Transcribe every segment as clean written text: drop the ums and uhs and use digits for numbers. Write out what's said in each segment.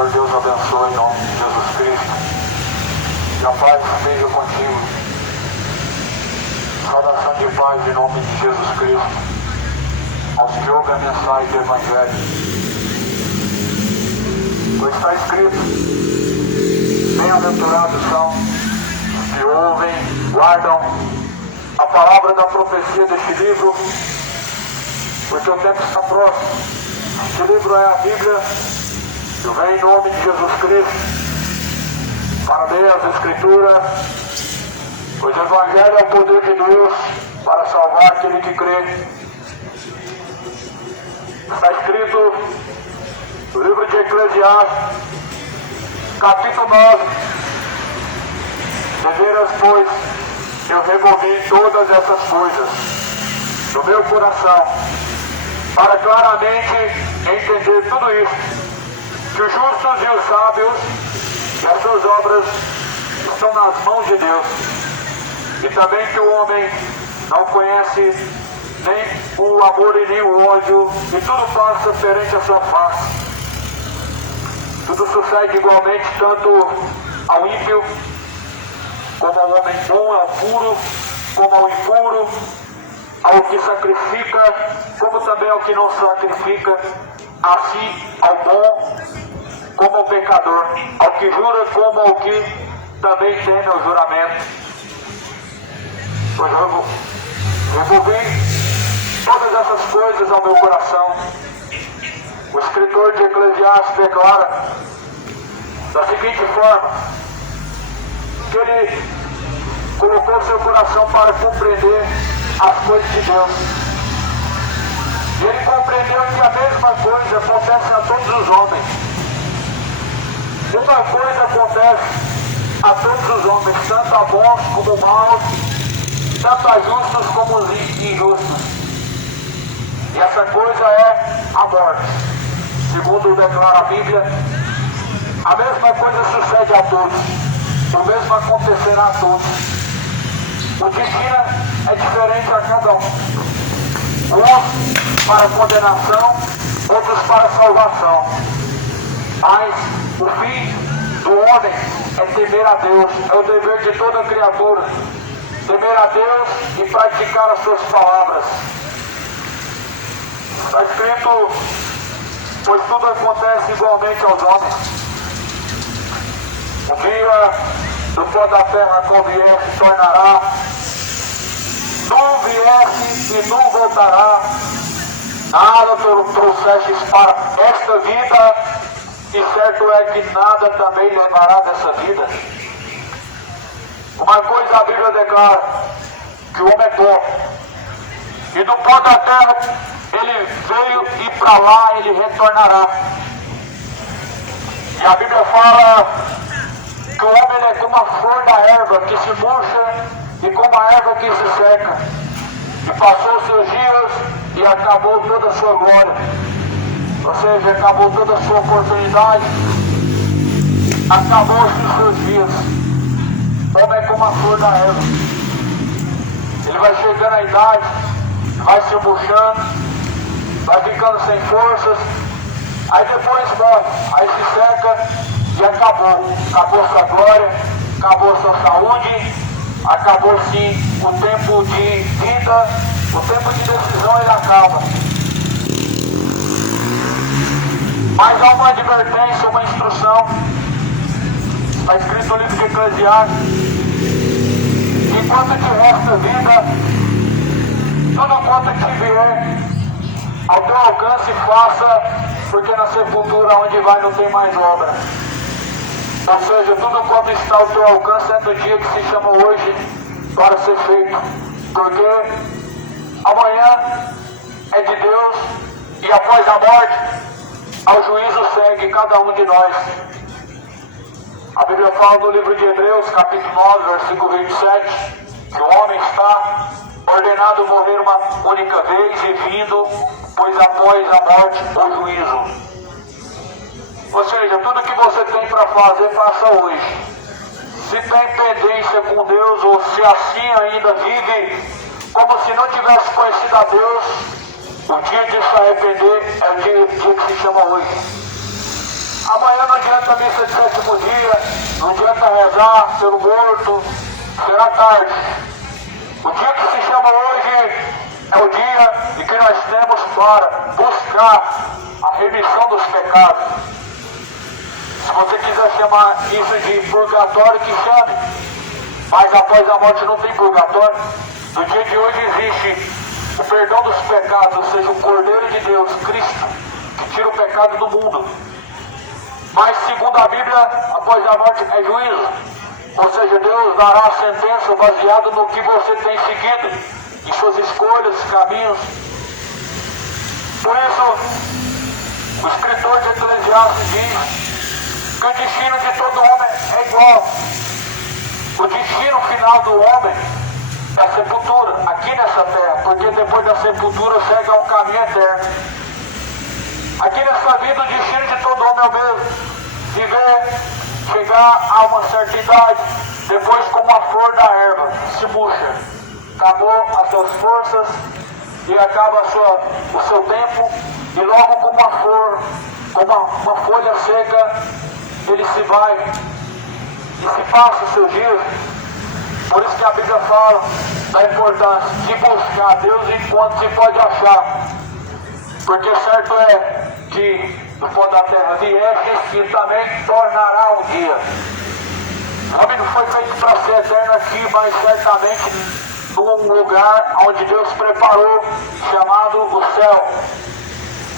Senhor Deus abençoe em nome de Jesus Cristo. Que a paz esteja contigo. Saudação de paz em nome de Jesus Cristo. Aos que ouvem a mensagem do Evangelho. Pois está escrito: bem-aventurados são os que ouvem, guardam a palavra da profecia deste livro, porque o tempo está próximo. Este livro é a Bíblia. Eu venho em nome de Jesus Cristo para ler as Escrituras, pois o Evangelho é o poder de Deus para salvar aquele que crê. Está escrito no livro de Eclesiastes, capítulo 9: deveras, pois, eu removi todas essas coisas do meu coração, para claramente entender tudo isso, que os justos e os sábios e as suas obras estão nas mãos de Deus, e também que o homem não conhece nem o amor e nem o ódio, e tudo passa perante a sua face. Tudo sucede igualmente tanto ao ímpio, como ao homem bom, ao puro, como ao impuro, ao que sacrifica, como também ao que não sacrifica, assim ao bom como ao pecador, ao que jura como ao que também teme o juramento. Pois removi todas essas coisas ao meu coração. O escritor de Eclesiastes declara da seguinte forma, que ele colocou seu coração para compreender as coisas de Deus. E ele compreendeu que a mesma coisa acontece a todos os homens. Uma coisa acontece a todos os homens, tanto a bons como maus, tanto a justos como os injustos. E essa coisa é a morte. Segundo declara a Bíblia, a mesma coisa sucede a todos, o mesmo acontecerá a todos. O destino é diferente a cada um. Uns para condenação, outros para salvação. Mas o fim do homem é temer a Deus, é o dever de toda criatura. Temer a Deus e praticar as suas palavras. Está escrito, pois tudo acontece igualmente aos homens. Um dia do pó da terra qual vier se tornará, nu viesse e nu voltará. Nada trouxestes para esta vida, e certo é que nada também levará dessa vida. Uma coisa a Bíblia declara, que o homem é pó, e do pó da terra ele veio e para lá ele retornará. E a Bíblia fala que o homem é como a flor da erva que se murcha e como a erva que se seca. E passou seus dias e acabou toda a sua glória. Ou seja, acabou toda a sua oportunidade, acabou-se os seus dias. O homem é como a flor da erva. Ele vai chegando à idade, vai se murchando, vai ficando sem forças, aí depois morre, aí se seca e acabou. Acabou sua glória, acabou sua saúde, acabou-se o tempo de vida, o tempo de decisão ele acaba. Mas há uma advertência, uma instrução. Está escrito no livro de Eclesiastes: enquanto te resta vida, tudo quanto te vier ao teu alcance faça, porque na sepultura onde vai não tem mais obra. Ou seja, tudo quanto está ao teu alcance é do dia que se chama hoje para ser feito, porque amanhã é de Deus e após a morte ao juízo segue cada um de nós. A Bíblia fala no livro de Hebreus, capítulo 9, versículo 27, que o homem está ordenado morrer uma única vez e vindo, pois após a morte, o juízo. Ou seja, tudo que você tem para fazer, faça hoje. Se tem pendência com Deus, ou se assim ainda vive, como se não tivesse conhecido a Deus, o dia de se arrepender é o dia que se chama hoje. Amanhã não adianta Santa Missa de sétimo dia, não adianta rezar pelo morto, será tarde. O dia que se chama hoje é o dia em que nós temos para buscar a remissão dos pecados. Se você quiser chamar isso de purgatório, que chame. Mas após a morte não tem purgatório. No dia de hoje existe o perdão dos pecados, ou seja, o Cordeiro de Deus, Cristo, que tira o pecado do mundo. Mas segundo a Bíblia, após a morte é juízo. Ou seja, Deus dará a sentença baseado no que você tem seguido, em suas escolhas, caminhos. Por isso, o escritor de Eclesiastes diz que o destino de todo homem é igual. O destino final do homem é a sepultura, aqui nessa terra, porque depois da sepultura segue um caminho eterno. Aqui nessa vida, o destino de todo homem é o mesmo: viver, chegar a uma certa idade, depois como a flor da erva, se murcha, acabou as suas forças e acaba o seu tempo, e logo como uma flor, como uma folha seca, ele se vai e se passa os seus dias. Por isso que a Bíblia fala da importância de buscar Deus enquanto se pode achar, porque certo é que do pó da terra vieste, que também tornará um dia. O homem não foi feito para ser eterno aqui, mas certamente num lugar onde Deus preparou, chamado o céu.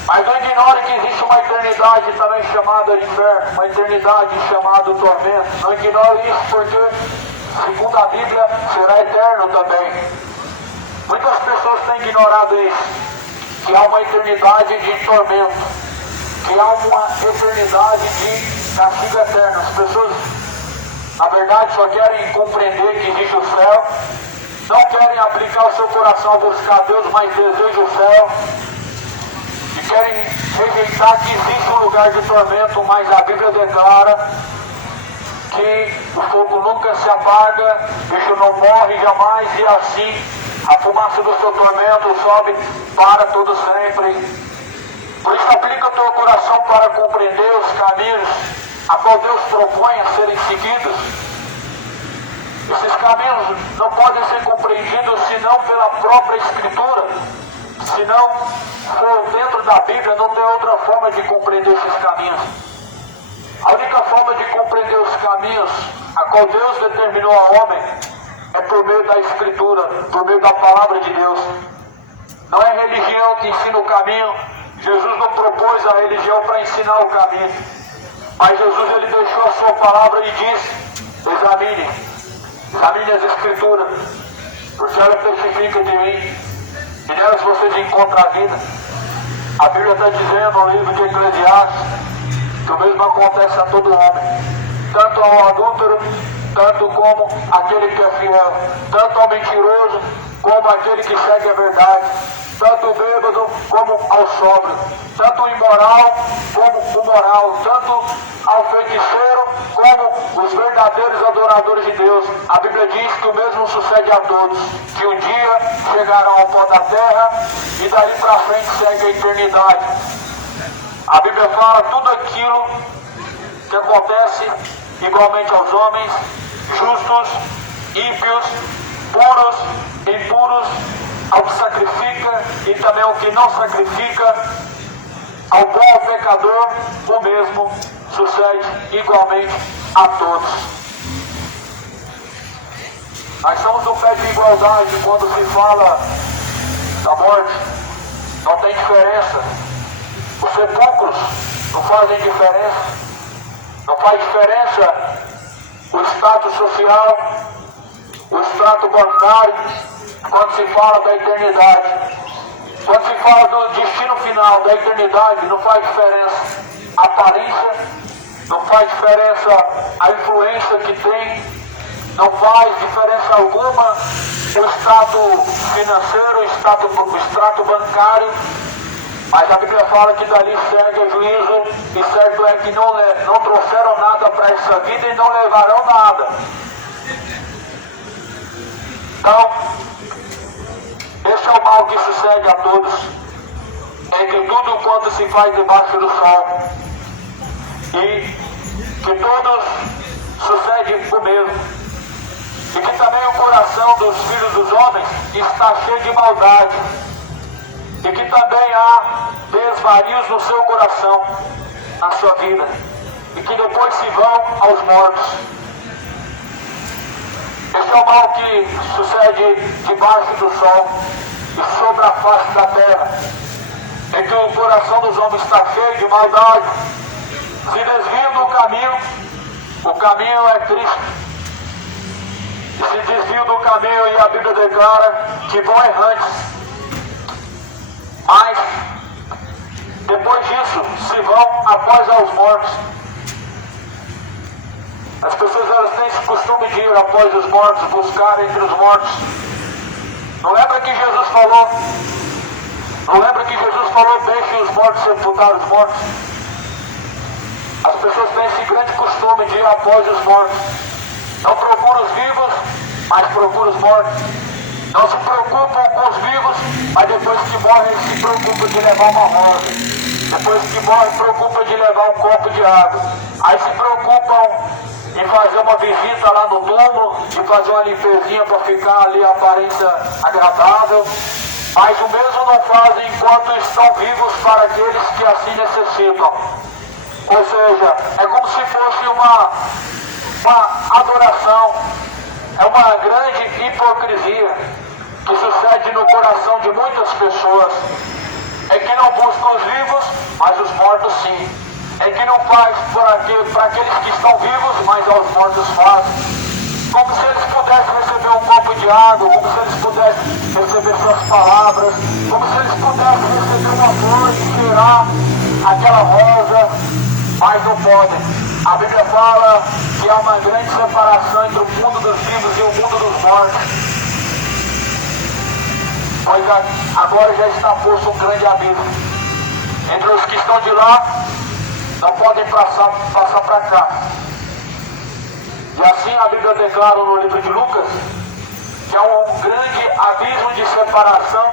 Mas não ignore que existe uma eternidade também chamada inferno, uma eternidade chamada tormento. Não ignore isso, porque segundo a Bíblia será eterno também. Muitas pessoas têm ignorado isso, que há uma eternidade de tormento, que há uma eternidade de castigo eterno. As pessoas, na verdade, só querem compreender que existe o céu, não querem aplicar o seu coração a buscar Deus, mas desejam o céu, e querem rejeitar que existe um lugar de tormento, mas a Bíblia declara que o fogo nunca se apaga, o bicho não morre jamais, e assim a fumaça do seu tormento sobe para todo sempre. Por isso, aplica o teu coração para compreender os caminhos a qual Deus propõe a serem seguidos. Esses caminhos não podem ser compreendidos senão pela própria Escritura. Se não for dentro da Bíblia, não tem outra forma de compreender esses caminhos. A única forma de compreender os caminhos a qual Deus determinou ao homem é por meio da Escritura, por meio da Palavra de Deus. Não é a religião que ensina o caminho. Jesus não propôs a religião para ensinar o caminho, mas Jesus ele deixou a sua palavra e disse: examine as Escrituras, porque ela testifica de mim, e nelas vocês encontram a vida. A Bíblia está dizendo no livro de Eclesiastes que o mesmo acontece a todo homem, tanto ao adúltero, tanto como aquele que é fiel, tanto ao mentiroso, como aquele que segue a verdade, tanto o bêbado como ao sóbrio, tanto o imoral como o moral, tanto ao feiticeiro como os verdadeiros adoradores de Deus. A Bíblia diz que o mesmo sucede a todos, que um dia chegarão ao pó da terra e daí para frente segue a eternidade. A Bíblia fala tudo aquilo que acontece igualmente aos homens, justos, ímpios, puros, impuros, ao que sacrifica e também ao que não sacrifica, ao bom pecador, o mesmo sucede igualmente a todos. Nós somos no pé de igualdade quando se fala da morte, não tem diferença. Os sepulcros não fazem diferença, não faz diferença o status social, o extrato bancário, quando se fala da eternidade. Quando se fala do destino final da eternidade, não faz diferença a aparência, não faz diferença a influência que tem, não faz diferença alguma o extrato financeiro, o extrato bancário, mas a Bíblia fala que dali segue o juízo, e certo é que não trouxeram nada para essa vida e não levarão nada. Então, esse é o mal que sucede a todos, entre tudo quanto se faz debaixo do sol. E que todos sucede o mesmo. E que também o coração dos filhos dos homens está cheio de maldade. E que também há desvarios no seu coração, na sua vida. E que depois se vão aos mortos. Este é o mal que sucede debaixo do sol e sobre a face da terra. É que o coração dos homens está cheio de maldade. Se desviam do caminho, o caminho é triste. E se desviam do caminho e a Bíblia declara que vão errantes. Mas, depois disso, se vão após aos mortos. As pessoas elas têm esse costume de ir após os mortos, buscar entre os mortos. Não lembra que Jesus falou? Não lembra que Jesus falou, deixe os mortos sepultar os mortos? As pessoas têm esse grande costume de ir após os mortos. Não procuram os vivos, mas procuram os mortos. Não se preocupam com os vivos, mas depois que morrem se preocupam de levar uma rosa. Depois que morrem, preocupam de levar um copo de água. Aí se preocupam em fazer uma visita lá no túmulo, de fazer uma limpezinha para ficar ali a aparência agradável. Mas o mesmo não fazem enquanto estão vivos para aqueles que assim necessitam. Ou seja, é como se fosse uma adoração, é uma grande hipocrisia que sucede no coração de muitas pessoas. É que não buscam os vivos, mas os mortos sim. É que não faz para aqueles que estão vivos, mas aos mortos faz. Como se eles pudessem receber um copo de água, como se eles pudessem receber suas palavras, como se eles pudessem receber uma flor e cheirar aquela rosa, mas não podem. A Bíblia fala que há uma grande separação entre o mundo dos vivos e o mundo dos mortos. Pois agora já está posto um grande abismo. Entre os que estão de lá, não podem passar para cá. E assim a Bíblia declara no livro de Lucas que há um grande abismo de separação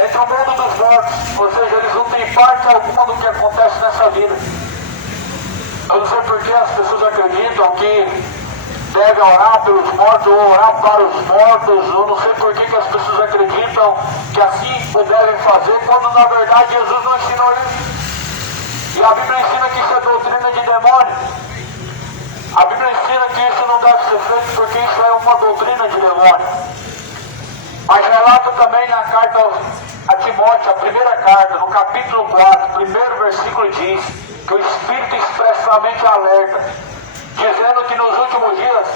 entre o mundo dos mortos. Ou seja, eles não têm parte alguma do que acontece nessa vida. Eu não sei porque as pessoas acreditam que devem orar pelos mortos ou orar para os mortos. Eu não sei por que as pessoas acreditam que assim o devem fazer, quando na verdade Jesus não ensinou isso. E a Bíblia ensina que isso é doutrina de demônio. A Bíblia ensina que isso não deve ser feito porque isso é uma doutrina de demônio. Mas relata também na carta a Timóteo, a primeira carta, no capítulo 4, primeiro versículo diz que o Espírito expressamente alerta, dizendo que nos últimos dias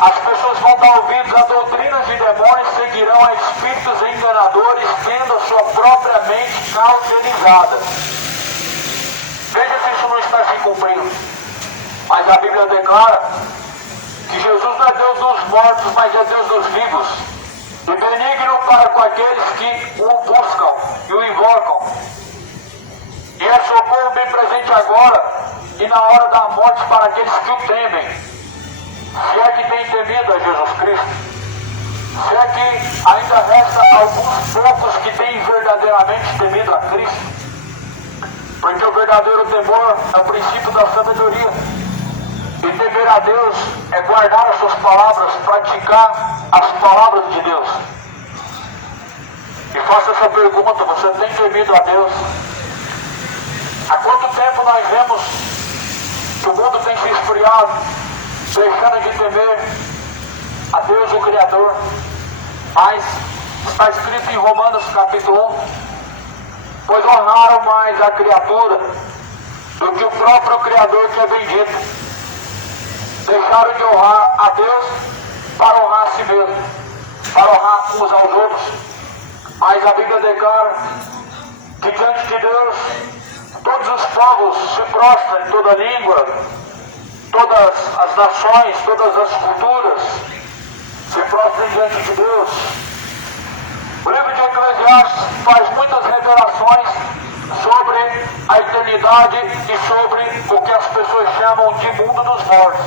as pessoas vão dar ouvidos a doutrinas de demônios, seguirão a espíritos enganadores, tendo a sua própria mente cauterizada. Veja se isso não está se cumprindo. Mas a Bíblia declara que Jesus não é Deus dos mortos, mas é Deus dos vivos. E benigno para com aqueles que o buscam e o invocam. E é socorro bem presente agora e na hora da morte para aqueles que o temem. Se é que tem temido a Jesus Cristo. Se é que ainda resta alguns poucos que têm verdadeiramente temido a Cristo. Porque o verdadeiro temor é o princípio da sabedoria. E temer a Deus é guardar as suas palavras, praticar as palavras de Deus. E faça essa pergunta: você tem temido a Deus? Há quanto tempo nós vemos que o mundo tem se esfriado, deixando de temer a Deus, o Criador? Mas está escrito em Romanos capítulo 1: pois honraram mais a criatura do que o próprio Criador, que é bendito. Deixaram de honrar a Deus para honrar a si mesmo, para honrar uns aos outros. Mas a Bíblia declara que diante de Deus todos os povos se prostram, toda língua, todas as nações, todas as culturas se prostram diante de Deus. O livro de Eclesiastes faz muitas revelações sobre a eternidade e sobre o que as pessoas chamam de mundo dos mortos.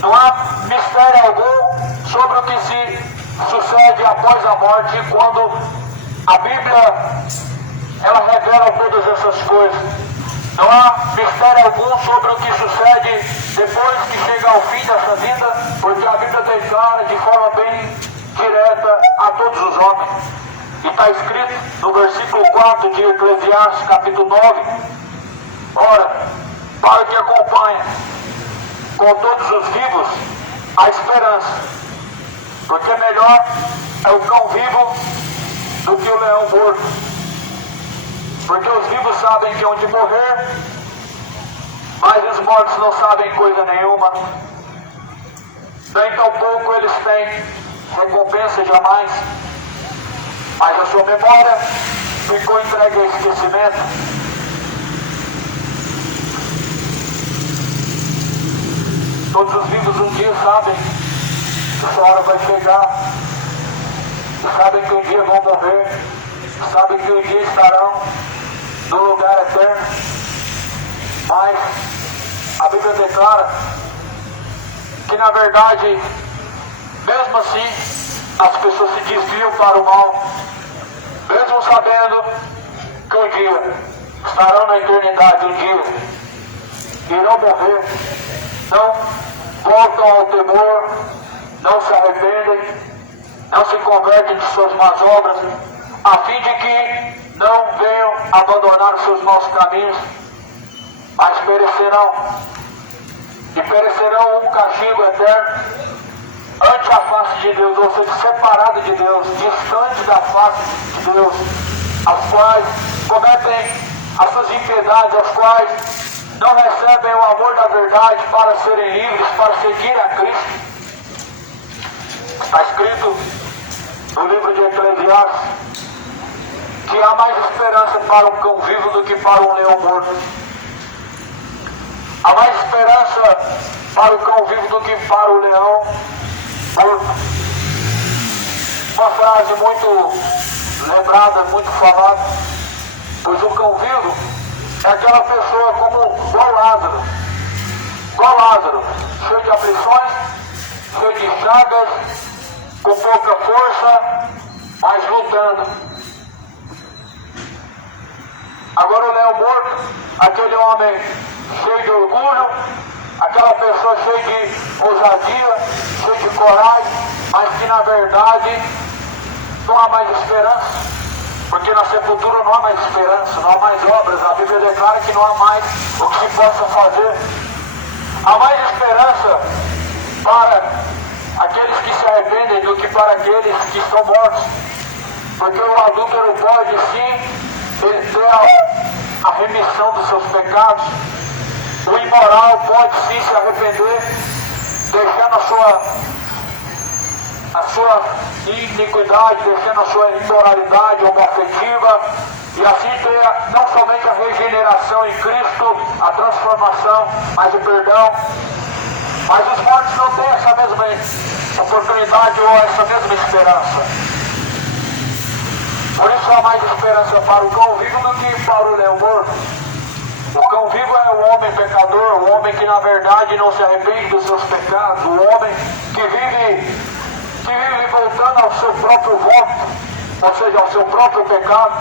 Não há mistério algum sobre o que se sucede após a morte, quando a Bíblia ela revela todas essas coisas. Não há mistério algum sobre o que sucede depois que chega ao fim dessa vida, porque a Bíblia declara de forma bem direta a todos os homens. E está escrito no versículo 4 de Eclesiastes, capítulo 9, ora, para que acompanhe com todos os vivos a esperança, porque melhor é o cão vivo do que o leão morto, porque os vivos sabem que hão de morrer, mas os mortos não sabem coisa nenhuma, nem tampouco eles têm recompensa jamais, mas a sua memória ficou entregue ao esquecimento. Todos os vivos um dia sabem que essa hora vai chegar, sabem que um dia vão morrer, sabem que um dia estarão no lugar eterno, mas a Bíblia declara que na verdade, mesmo assim, as pessoas se desviam para o mal, mesmo sabendo que um dia estarão na eternidade, um dia irão morrer, não voltam ao temor, não se arrependem, não se convertem de suas más obras, a fim de que não venham abandonar os seus maus caminhos, mas perecerão, e perecerão um castigo eterno ante a face de Deus, ou seja, separado de Deus, distante da face de Deus, as quais cometem as suas impiedades, as quais não recebem o amor da verdade para serem livres, para seguir a Cristo. Está escrito no livro de Eclesiastes que há mais esperança para um cão vivo do que para um leão morto. Há mais esperança para o cão vivo do que para o leão morto. Uma frase muito lembrada, muito falada, pois o cão vivo é aquela pessoa igual Lázaro, cheio de aflições, cheio de chagas, com pouca força, mas lutando. Agora o leão morto, aquele homem cheio de orgulho, aquela pessoa cheia de ousadia, cheia de coragem, mas que na verdade não há mais esperança. Porque na sepultura não há mais esperança, não há mais obras. A Bíblia declara que não há mais o que se possa fazer. Há mais esperança para aqueles que se arrependem do que para aqueles que estão mortos. Porque o adúltero pode sim ter a remissão dos seus pecados. O imoral pode sim se arrepender, deixando a sua iniquidade, deixando a sua imoralidade homoafetiva, e assim ter não somente a regeneração em Cristo, a transformação, mas o perdão. Mas os mortos não têm essa mesma oportunidade ou essa mesma esperança. Por isso há mais esperança para o cão vivo do que para o leão morto. O cão vivo é o homem pecador, o homem que na verdade não se arrepende dos seus pecados, o homem que vive voltando ao seu próprio voto, ou seja, ao seu próprio pecado.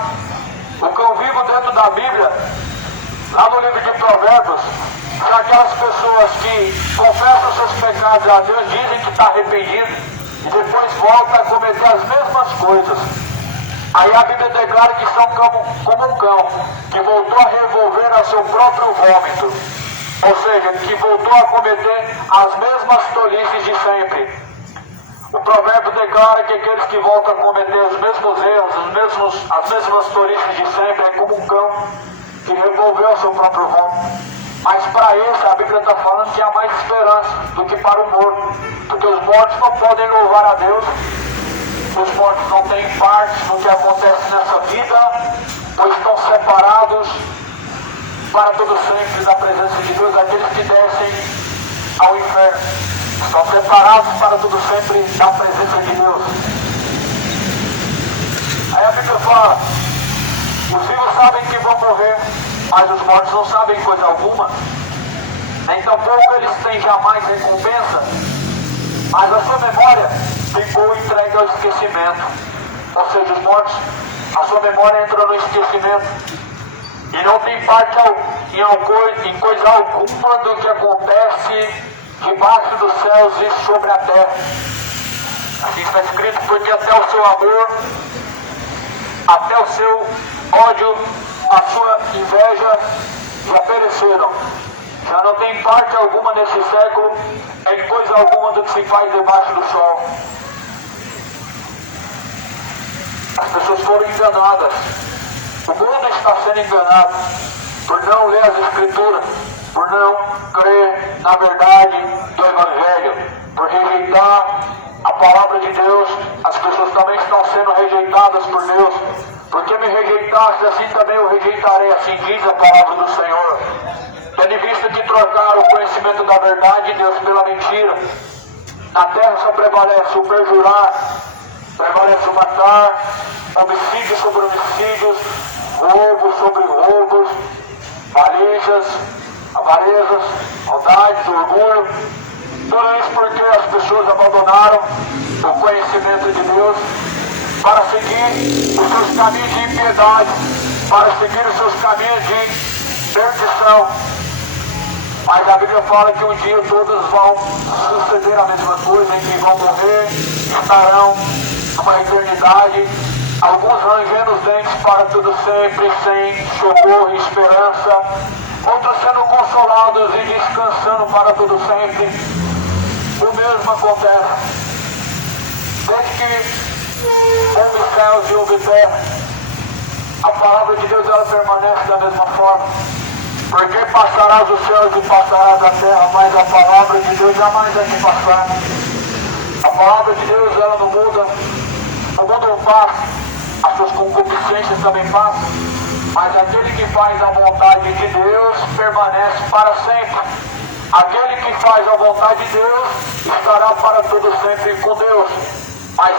O cão vivo dentro da Bíblia, lá no livro de Provérbios, são aquelas pessoas que confessam seus pecados a Deus, dizem que está arrependido, e depois volta a cometer as mesmas coisas. Aí a Bíblia declara que são como um cão, que voltou a revolver a seu próprio vômito, ou seja, que voltou a cometer as mesmas tolices de sempre. O provérbio declara que aqueles que voltam a cometer os mesmos erros, as mesmas tolices de sempre, é como um cão que revolveu o seu próprio vômito. Mas para esse, a Bíblia está falando que há mais esperança do que para o morto, porque os mortos não podem louvar a Deus, os mortos não têm parte no que acontece nessa vida, pois estão separados para todo sempre da presença de Deus. Aqueles que descem ao inferno estão separados para todo sempre da presença de Deus. Aí a Bíblia fala, os vivos sabem que vão morrer, mas os mortos não sabem coisa alguma, nem tampouco eles têm jamais recompensa, mas a sua memória ficou entregue ao esquecimento. Ou seja, os mortos, a sua memória entrou no esquecimento. e não tem parte em coisa alguma do que acontece debaixo dos céus e sobre a terra. Assim está escrito, porque até o seu amor, até o seu ódio, a sua inveja já pereceram. Já não tem parte alguma nesse século em coisa alguma do que se faz debaixo do sol. As pessoas foram enganadas. O mundo está sendo enganado por não ler as Escrituras, por não crer na verdade do Evangelho, por rejeitar a palavra de Deus. As pessoas também estão sendo rejeitadas por Deus. Porque me rejeitaste, assim também eu rejeitarei, assim diz a palavra do Senhor. Tendo em vista que trocaram o conhecimento da verdade de Deus pela mentira, na terra só prevalece o perjurar, prevalece o matar, homicídios sobre homicídios, roubos sobre roubos, valijas, avarezas, maldades, orgulho. Tudo isso porque as pessoas abandonaram o conhecimento de Deus para seguir os seus caminhos de impiedade, para seguir os seus caminhos de perdição. Mas a Bíblia fala que um dia todos vão suceder a mesma coisa, em que vão morrer, estarão numa eternidade, alguns rangendo os dentes para tudo sempre, sem socorro e esperança, outros sendo consolados e descansando para tudo sempre. O mesmo acontece. Desde que houve céus e houve terra, a palavra de Deus ela permanece da mesma forma. Porque passarás os céus e passarás a terra, mas a palavra de Deus jamais vai te passar. A palavra de Deus ela não muda. O mundo não passa, as suas concupiscências também passam, mas aquele que faz a vontade de Deus permanece para sempre. Aquele que faz a vontade de Deus estará para todo sempre com Deus. Mas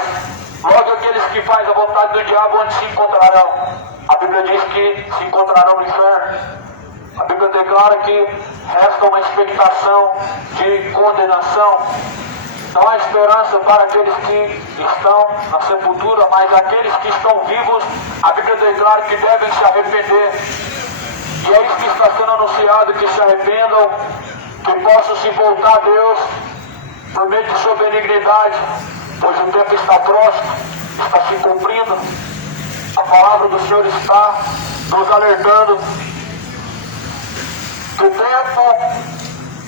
logo aqueles que fazem a vontade do diabo, onde se encontrarão? A Bíblia diz que se encontrarão no inferno. A Bíblia declara que resta uma expectação de condenação. Não há esperança para aqueles que estão na sepultura, mas aqueles que estão vivos, a Bíblia declara que devem se arrepender. E é isso que está sendo anunciado, que se arrependam, que possam se voltar a Deus por meio de sua benignidade, pois o tempo está próximo, está se cumprindo. A palavra do Senhor está nos alertando que o tempo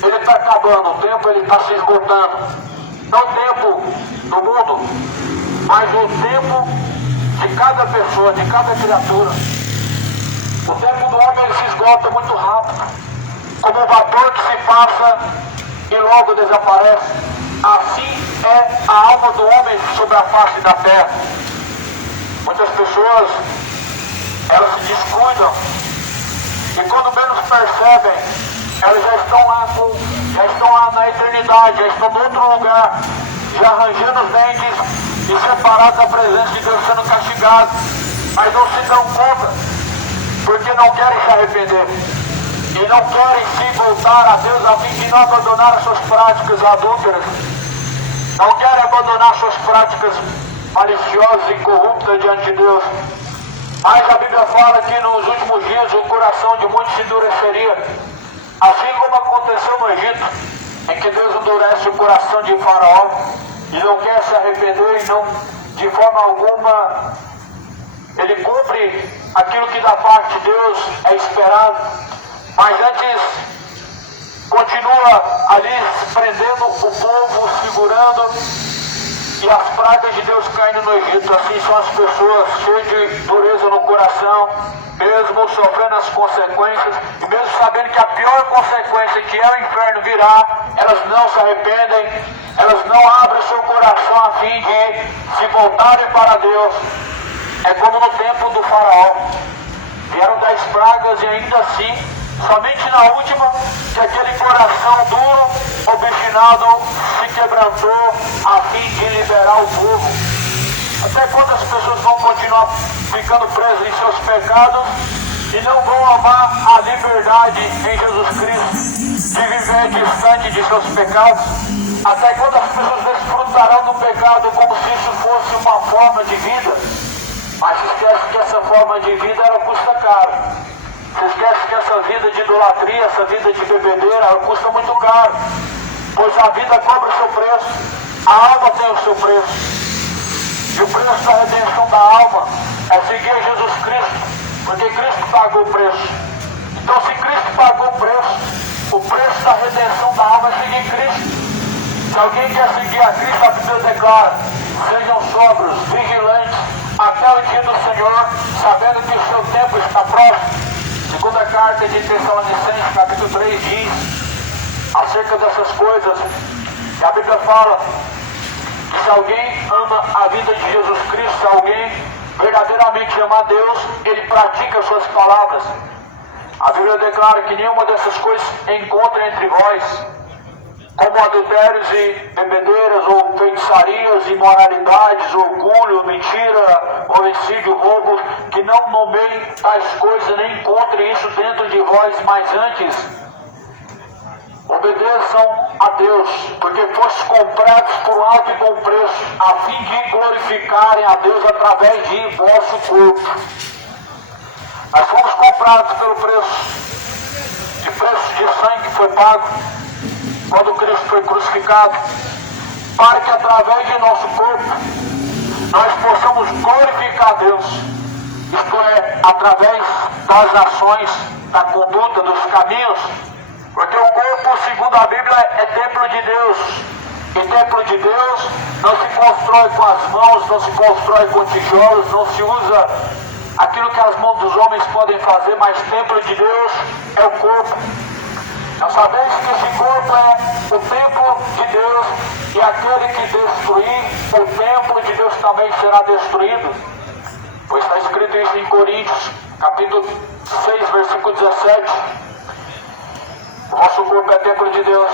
ele está acabando, o tempo ele está se esgotando. Não o tempo do mundo, mas o tempo de cada pessoa, de cada criatura. O tempo do homem ele se esgota muito rápido, como um vapor que se passa e logo desaparece. Assim é a alma do homem sobre a face da terra. Muitas pessoas elas se descuidam e quando menos percebem, elas já estão lá na eternidade, já estão em outro lugar, já arranjando os dentes e separados da presença de Deus, sendo castigados, mas não se dão conta, porque não querem se arrepender e não querem se voltar a Deus a fim de não abandonar as suas práticas adúlteras, não querem abandonar suas práticas maliciosas e corruptas diante de Deus. Mas a Bíblia fala que nos últimos dias o coração de muitos se endureceria, assim como aconteceu no Egito, em que Deus endurece o coração de Faraó e não quer se arrepender e não, de forma alguma, ele cumpre aquilo que da parte de Deus é esperado, mas antes continua ali prendendo o povo, segurando, e as pragas de Deus caindo no Egito. Assim são as pessoas cheias de dureza no coração, mesmo sofrendo as consequências, e mesmo sabendo que a pior consequência, que é o inferno, virá, elas não se arrependem, elas não abrem o seu coração a fim de se voltarem para Deus. É como no tempo do Faraó. Vieram 10 pragas e ainda assim, somente na última, que aquele coração duro, obstinado, se quebrantou a fim de liberar o povo. Até quando as pessoas vão continuar ficando presas em seus pecados e não vão amar a liberdade em Jesus Cristo, de viver distante de seus pecados? Até quando as pessoas desfrutarão do pecado como se isso fosse uma forma de vida? Mas esquece que essa forma de vida ela custa caro. Se esquece que essa vida de idolatria, essa vida de bebedeira, custa muito caro. Pois a vida cobra o seu preço. A alma tem o seu preço. E o preço da redenção da alma é seguir Jesus Cristo. Porque Cristo pagou o preço. Então se Cristo pagou o preço da redenção da alma é seguir Cristo. Se alguém quer seguir a Cristo, a Bíblia declara: sejam sóbrios, vigilantes, até o dia do Senhor, sabendo que o seu tempo está próximo. Segunda carta de Tessalonicenses, capítulo 3, diz acerca dessas coisas. E a Bíblia fala que se alguém ama a vida de Jesus Cristo, se alguém verdadeiramente ama a Deus, ele pratica as suas palavras. A Bíblia declara que nenhuma dessas coisas encontra entre vós, como adultérios e bebedeiras, ou feitiçarias, imoralidades, orgulho, mentira, homicídio, roubo, que não nomeiem tais coisas, nem encontrem isso dentro de vós, mas antes obedeçam a Deus, porque fostes comprados por um alto e bom preço, a fim de glorificarem a Deus através de vosso corpo. Nós fomos comprados pelo preço de sangue que foi pago quando Cristo foi crucificado, para que através de nosso corpo nós possamos glorificar a Deus, isto é, através das ações, da conduta, dos caminhos, porque o corpo, segundo a Bíblia, é templo de Deus, e templo de Deus não se constrói com as mãos, não se constrói com tijolos, não se usa aquilo que as mãos dos homens podem fazer, mas templo de Deus é o corpo. Nós sabemos que esse corpo é o templo de Deus, e aquele que destruir o templo de Deus também será destruído. Pois está escrito isso em Coríntios, capítulo 6, versículo 17. O vosso corpo é templo de Deus.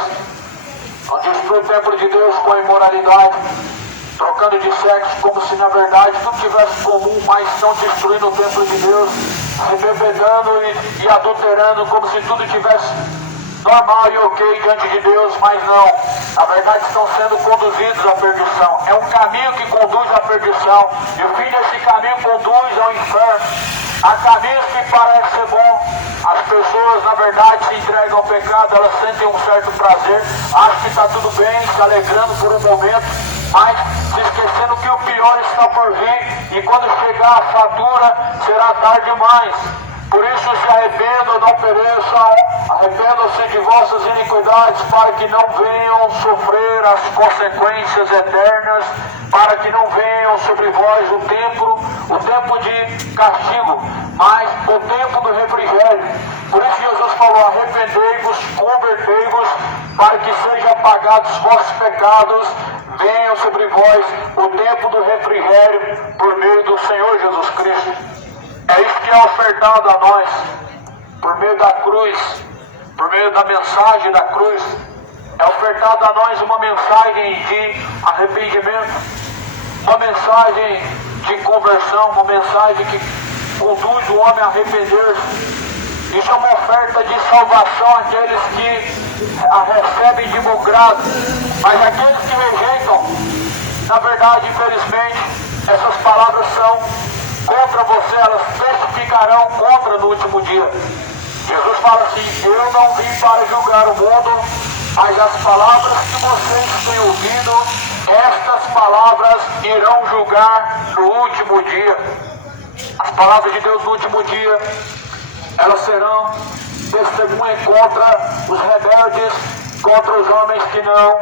Não destrui o templo de Deus com a imoralidade, trocando de sexo, como se na verdade tudo tivesse comum, mas não destruindo o templo de Deus, se bebedando e adulterando, como se tudo tivesse normal e ok diante de Deus, mas não. Na verdade estão sendo conduzidos à perdição. É um caminho que conduz à perdição, e o fim desse caminho conduz ao inferno. Há caminhos que parecem ser bom. As pessoas, na verdade, se entregam ao pecado, elas sentem um certo prazer, acham que está tudo bem, se alegrando por um momento, mas se esquecendo que o pior está por vir, e quando chegar a fatura, será tarde demais. Por isso se arrependam, não pereçam, arrependam-se de vossas iniquidades, para que não venham sofrer as consequências eternas, para que não venham sobre vós o tempo de castigo, mas o tempo do refrigério. Por isso Jesus falou: arrependei-vos, convertei-vos, para que sejam apagados os vossos pecados, venham sobre vós o tempo do refrigério, por meio do Senhor Jesus Cristo. É isso que é ofertado a nós, por meio da cruz, por meio da mensagem da cruz. É ofertado a nós uma mensagem de arrependimento, uma mensagem de conversão, uma mensagem que conduz o homem a arrepender-se. Isso é uma oferta de salvação àqueles que a recebem de bom grado, mas aqueles que rejeitam, na verdade, infelizmente, essas palavras são contra você, elas testificarão contra no último dia. Jesus fala assim: eu não vim para julgar o mundo, mas as palavras que vocês têm ouvido, estas palavras irão julgar no último dia. As palavras de Deus no último dia, elas serão testemunha contra os rebeldes, contra os homens que não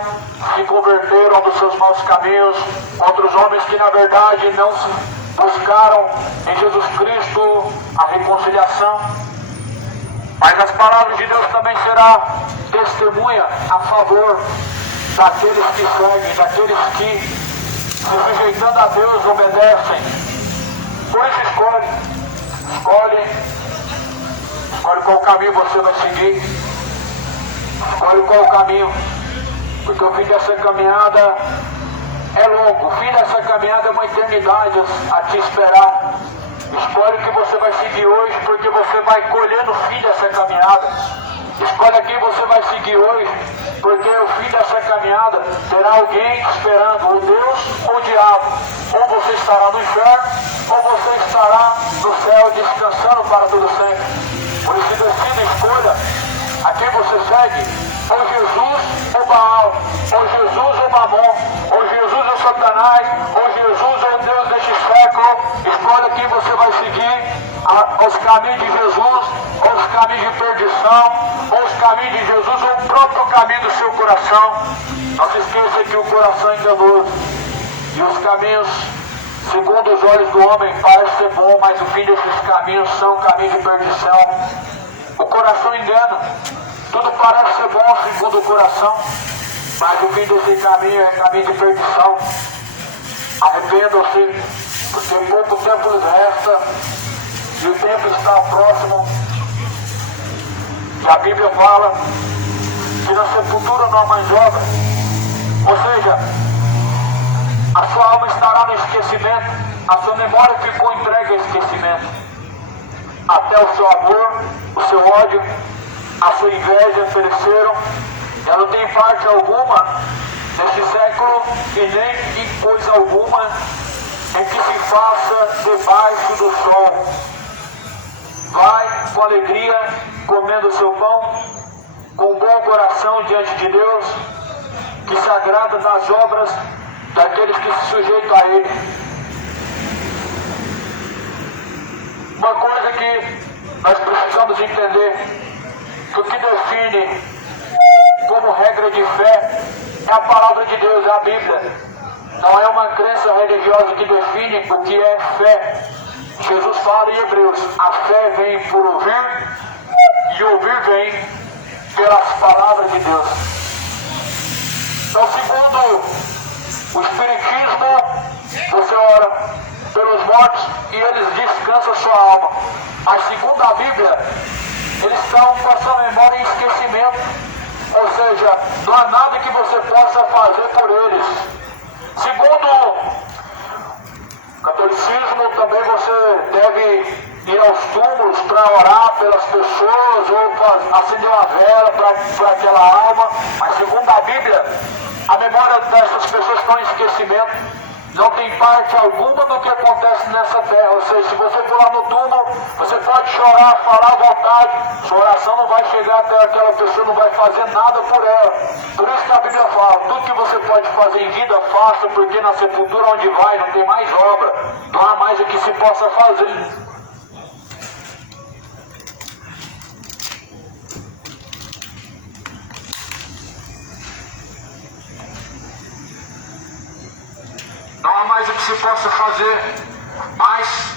se converteram dos seus maus caminhos, contra os homens que na verdade não se buscaram em Jesus Cristo a reconciliação. Mas as palavras de Deus também será testemunha a favor daqueles que seguem, daqueles que, se rejeitando a Deus, obedecem. Por isso escolhe qual caminho você vai seguir, escolhe qual caminho, porque o fim dessa caminhada é longo, o fim dessa caminhada é uma eternidade a te esperar. Escolhe o que você vai seguir hoje, porque você vai colher no fim dessa caminhada. Escolhe a quem você vai seguir hoje, porque o fim dessa caminhada terá alguém esperando, ou Deus ou o diabo. Ou você estará no inferno, ou você estará no céu descansando para todo sempre. Por isso, decida, escolha a quem você segue. Ou Jesus ou Baal, ou Jesus ou Mamon, ou Jesus ou Satanás, ou Jesus ou Deus deste século. Escolha quem você vai seguir, os caminhos de Jesus, ou os caminhos de perdição, ou os caminhos de Jesus, ou o próprio caminho do seu coração. Não se esqueça que o coração é enganoso, e os caminhos, segundo os olhos do homem, parece ser bom, mas o fim desses caminhos são caminhos de perdição. O coração engana. Tudo parece ser bom segundo o coração, mas o fim desse caminho é caminho de perdição. Arrependam-se, porque pouco tempo lhes resta e o tempo está próximo. E a Bíblia fala que na sepultura não há mais obra. Ou seja, a sua alma estará no esquecimento, a sua memória ficou entregue ao esquecimento. Até o seu amor, o seu ódio, a sua inveja pereceram. Ela não tem parte alguma nesse século e nem em coisa alguma em que se faça debaixo do sol. Vai com alegria, comendo o seu pão, com bom coração diante de Deus, que se agrada nas obras daqueles que se sujeitam a Ele. Uma coisa que nós precisamos entender, que o que define como regra de fé é a palavra de Deus, é a Bíblia. Não é uma crença religiosa que define o que é fé. Jesus fala em Hebreus, a fé vem por ouvir, e ouvir vem pelas palavras de Deus. Então, segundo o Espiritismo, você ora pelos mortos e eles descansam a sua alma. Mas segundo a Bíblia, eles estão com a sua memória em esquecimento. Ou seja, não há nada que você possa fazer por eles. Segundo o catolicismo, também você deve ir aos túmulos para orar pelas pessoas ou acender uma vela para aquela alma. Mas segundo a Bíblia, a memória dessas pessoas está em esquecimento. Não tem parte alguma do que acontece nessa terra. Ou seja, se você for lá no túmulo, você pode chorar, falar à vontade, sua oração não vai chegar até aquela pessoa, não vai fazer nada por ela. Por isso que a Bíblia fala, tudo que você pode fazer em vida, faça, porque na sepultura onde vai não tem mais obra, não há mais o que se possa fazer. Não há mais o que se possa fazer, mas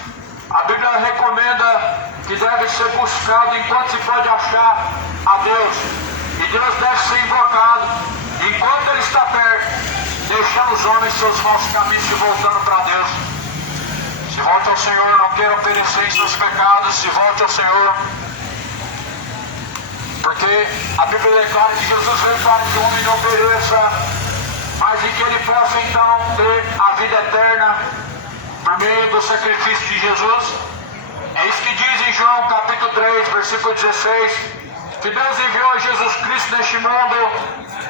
a Bíblia recomenda que deve ser buscado enquanto se pode achar a Deus. E Deus deve ser invocado enquanto Ele está perto, deixando os homens seus maus caminhos se voltando para Deus. Se volte ao Senhor, não queira perecer em seus pecados, se volte ao Senhor. Porque a Bíblia declara que Jesus veio para que o homem não pereça, mas em que ele possa então ter a vida eterna por meio do sacrifício de Jesus. É isso que diz em João capítulo 3, versículo 16, que Deus enviou Jesus Cristo neste mundo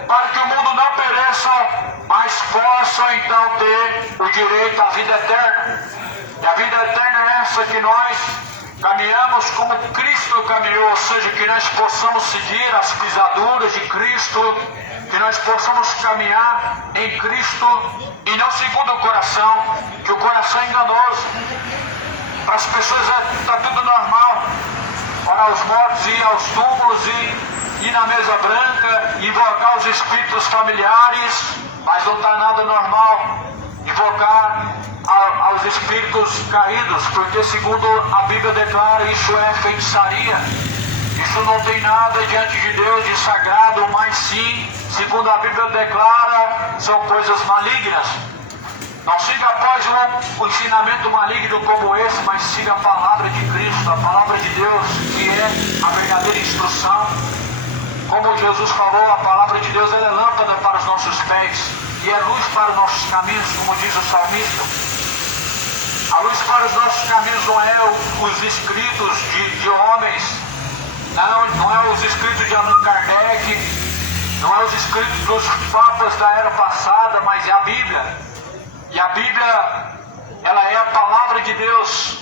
para que o mundo não pereça, mas possa então ter o direito à vida eterna. E a vida eterna é essa, que nós caminhamos como Cristo caminhou, ou seja, que nós possamos seguir as pisaduras de Cristo, que nós possamos caminhar em Cristo e não segundo o coração, que o coração é enganoso. Para as pessoas está tudo normal. Orar aos mortos, ir aos túmulos, ir na mesa branca, invocar os espíritos familiares, mas não está nada normal invocar aos espíritos caídos, porque segundo a Bíblia declara, isso é feitiçaria. Isso não tem nada diante de Deus de sagrado, mas sim, segundo a Bíblia declara, são coisas malignas. Não siga após um ensinamento maligno como esse, mas siga a palavra de Cristo, a palavra de Deus, que é a verdadeira instrução. Como Jesus falou, a palavra de Deus ela é lâmpada para os nossos pés e é luz para os nossos caminhos, como diz o salmista. A luz para os nossos caminhos não é os escritos de homens, não é os escritos de Allan Kardec, não é os escritos dos papas da era passada, mas é a Bíblia. E a Bíblia, ela é a palavra de Deus,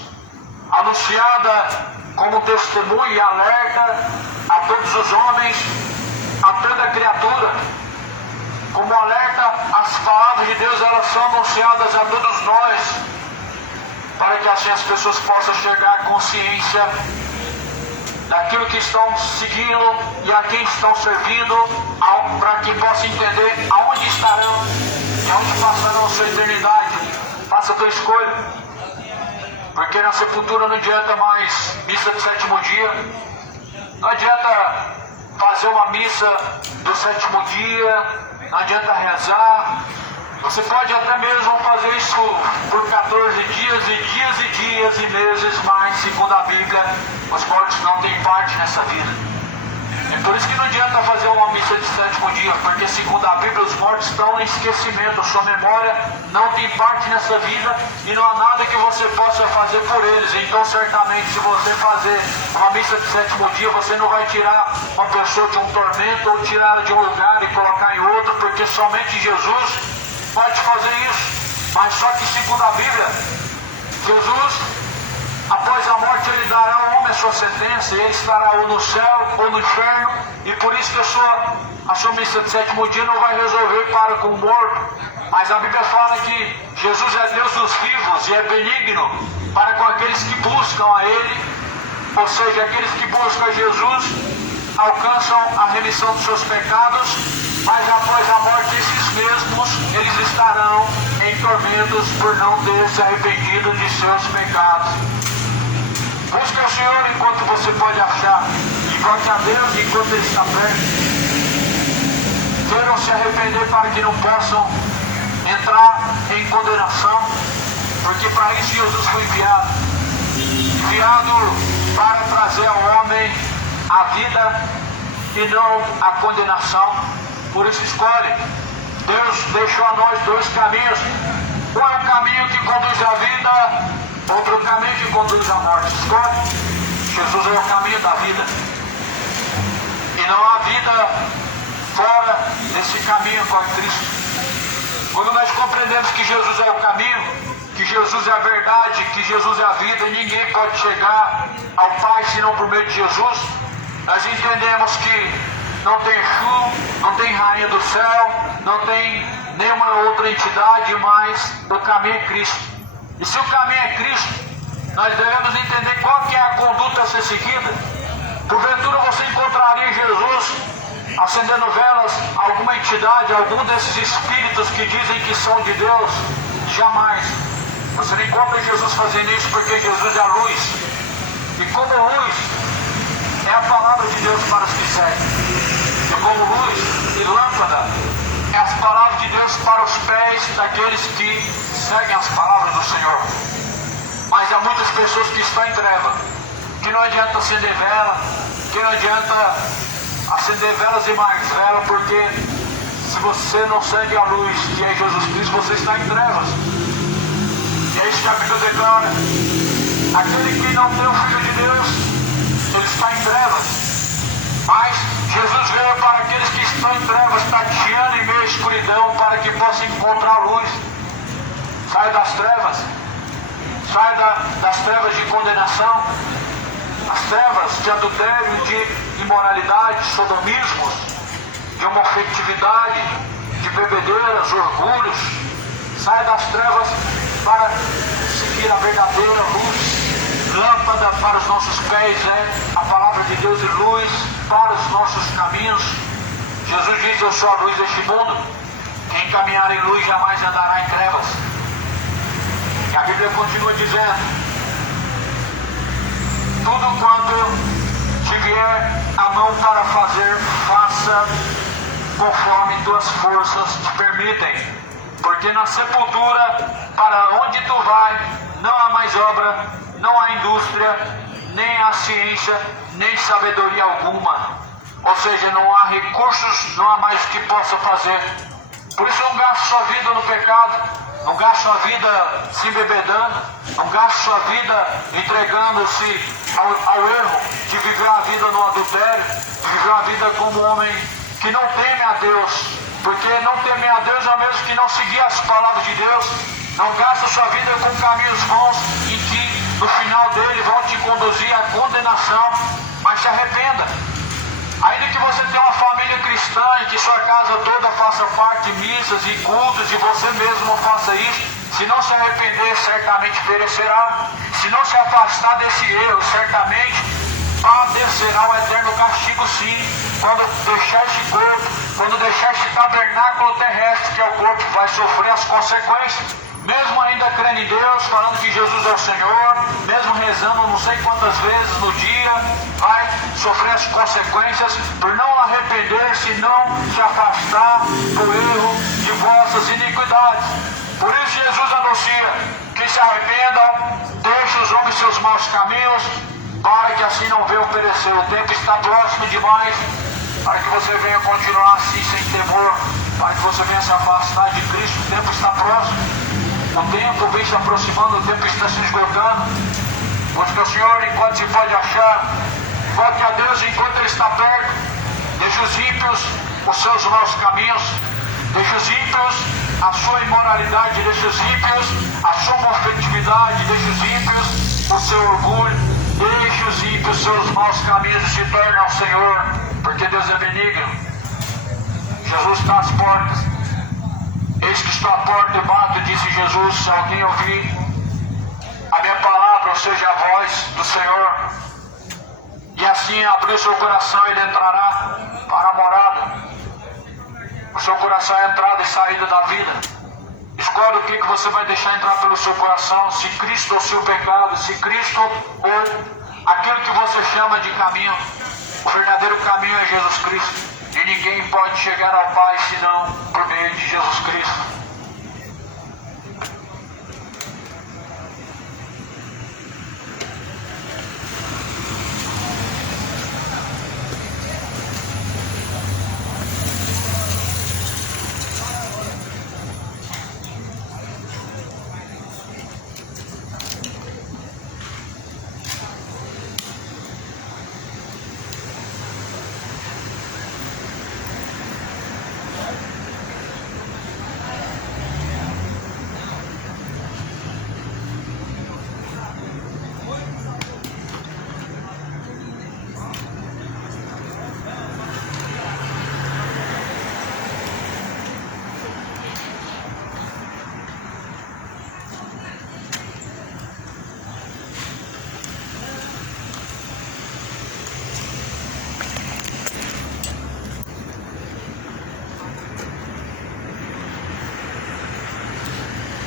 anunciada como testemunho e alerta a todos os homens, a toda criatura. Como alerta, as palavras de Deus, elas são anunciadas a todos nós, para que assim as pessoas possam chegar à consciência daquilo que estão seguindo e a quem estão servindo, para que possam entender aonde estarão e aonde passarão sua eternidade. Faça a tua escolha, porque na sepultura não adianta mais missa do sétimo dia, não adianta fazer uma missa do sétimo dia, não adianta rezar. Você pode até mesmo fazer isso por 14 dias e dias e dias e meses, mas segundo a Bíblia, os mortos não têm parte nessa vida. É por isso que não adianta fazer uma missa de sétimo dia, porque segundo a Bíblia, os mortos estão em esquecimento, sua memória não tem parte nessa vida e não há nada que você possa fazer por eles. Então certamente, se você fazer uma missa de sétimo dia, você não vai tirar uma pessoa de um tormento ou tirá-la de um lugar e colocar em outro, porque somente Jesus pode fazer isso. Mas só que segundo a Bíblia, Jesus, após a morte, ele dará ao homem a sua sentença, e ele estará ou no céu ou no inferno, e por isso que a sua missa de sétimo dia não vai resolver para com o morto. Mas a Bíblia fala que Jesus é Deus dos vivos e é benigno para com aqueles que buscam a Ele, ou seja, aqueles que buscam Jesus alcançam a remissão dos seus pecados, mas após a morte esses mesmos, eles estarão em tormentos por não ter se arrependido de seus pecados. Busque o Senhor enquanto você pode achar, invoque a Deus enquanto Ele está perto. Queiram se arrepender para que não possam entrar em condenação, porque para isso Jesus foi enviado para trazer ao homem a vida e não a condenação. Por isso escolhe. Deus deixou a nós dois caminhos. Um é o caminho que conduz à vida, outro caminho que conduz à morte. Escolhe. Jesus é o caminho da vida. E não há vida fora desse caminho com Cristo. Quando nós compreendemos que Jesus é o caminho, que Jesus é a verdade, que Jesus é a vida, e ninguém pode chegar ao Pai senão por meio de Jesus, nós entendemos que não tem Exu, não tem Rainha do Céu, não tem nenhuma outra entidade, mas o caminho é Cristo. E se o caminho é Cristo, nós devemos entender qual que é a conduta a ser seguida. Porventura você encontraria Jesus acendendo velas a alguma entidade, algum desses espíritos que dizem que são de Deus? Jamais. Você não encontra Jesus fazendo isso, porque Jesus é a luz. E como luz é a palavra de Deus para os que seguem. E como luz e lâmpada é as palavras de Deus para os pés daqueles que seguem as palavras do Senhor. Mas há muitas pessoas que estão em treva, que não adianta acender vela, que não adianta acender velas e mais vela, porque se você não segue a luz que é Jesus Cristo, você está em trevas. E é isso que a Bíblia declara: aquele que não tem o Filho de Deus, ele está em trevas. Mas Jesus veio para aqueles que estão em trevas, tateando em meio à escuridão, para que possam encontrar luz. Sai das trevas. Sai das trevas de condenação, as trevas de adultério, de imoralidade, sodomismos, de homoafetividade, de bebedeiras, orgulhos. Sai das trevas para seguir a verdadeira luz. Lâmpada para os nossos pés é a palavra de Deus e luz para os nossos caminhos. Jesus diz: eu sou a luz deste mundo. Quem caminhar em luz jamais andará em trevas. E a Bíblia continua dizendo: tudo quanto te vier a mão para fazer, faça conforme tuas forças te permitem. Porque na sepultura, para onde tu vai, não há mais obra, não há indústria, nem há ciência, nem sabedoria alguma. Ou seja, não há recursos, não há mais o que possa fazer. Por isso não gaste sua vida no pecado, não gaste sua vida se embebedando, não gaste sua vida entregando-se ao erro de viver a vida no adultério, de viver a vida como um homem que não teme a Deus. Porque não temer a Deus é o mesmo que não seguir as palavras de Deus. Não gaste sua vida com caminhos bons em que no final dele vão te conduzir à condenação. Mas se arrependa. Ainda que você tenha uma família cristã e que sua casa toda faça parte de missas e cultos e você mesmo faça isso, se não se arrepender, certamente perecerá. Se não se afastar desse erro, certamente padecerá o eterno castigo, sim. Quando deixar esse corpo, quando deixar esse tabernáculo terrestre, que é o corpo, vai sofrer as consequências. Mesmo ainda crendo em Deus, falando que Jesus é o Senhor, mesmo rezando não sei quantas vezes no dia, vai sofrer as consequências por não arrepender-se, não se afastar do erro de vossas iniquidades. Por isso Jesus anuncia que se arrependam, deixem os homens seus maus caminhos, para que assim não venham perecer. O tempo está próximo demais, para que você venha continuar assim sem temor, para que você venha se afastar de Cristo. O tempo está próximo. O tempo vem se aproximando, o tempo está se esgotando. Busque o Senhor enquanto se pode achar. Volte a Deus enquanto Ele está perto. Deixe os ímpios os seus maus caminhos. Deixe os ímpios a sua imoralidade. Deixe os ímpios a sua homofetividade. Deixe os ímpios o seu orgulho. Deixe os ímpios os seus maus caminhos e se torne ao Senhor. Porque Deus é benigno. Jesus está às portas. Eis que estou à porta e bato, disse Jesus, se alguém ouvir a minha palavra, ou seja, a voz do Senhor, e assim abrir o seu coração, ele entrará para a morada. O seu coração é a entrada e saída da vida. Escolhe o que você vai deixar entrar pelo seu coração, se Cristo ou seu pecado, se Cristo ou aquilo que você chama de caminho. O verdadeiro caminho é Jesus Cristo. E ninguém pode chegar ao Pai senão por meio de Jesus Cristo.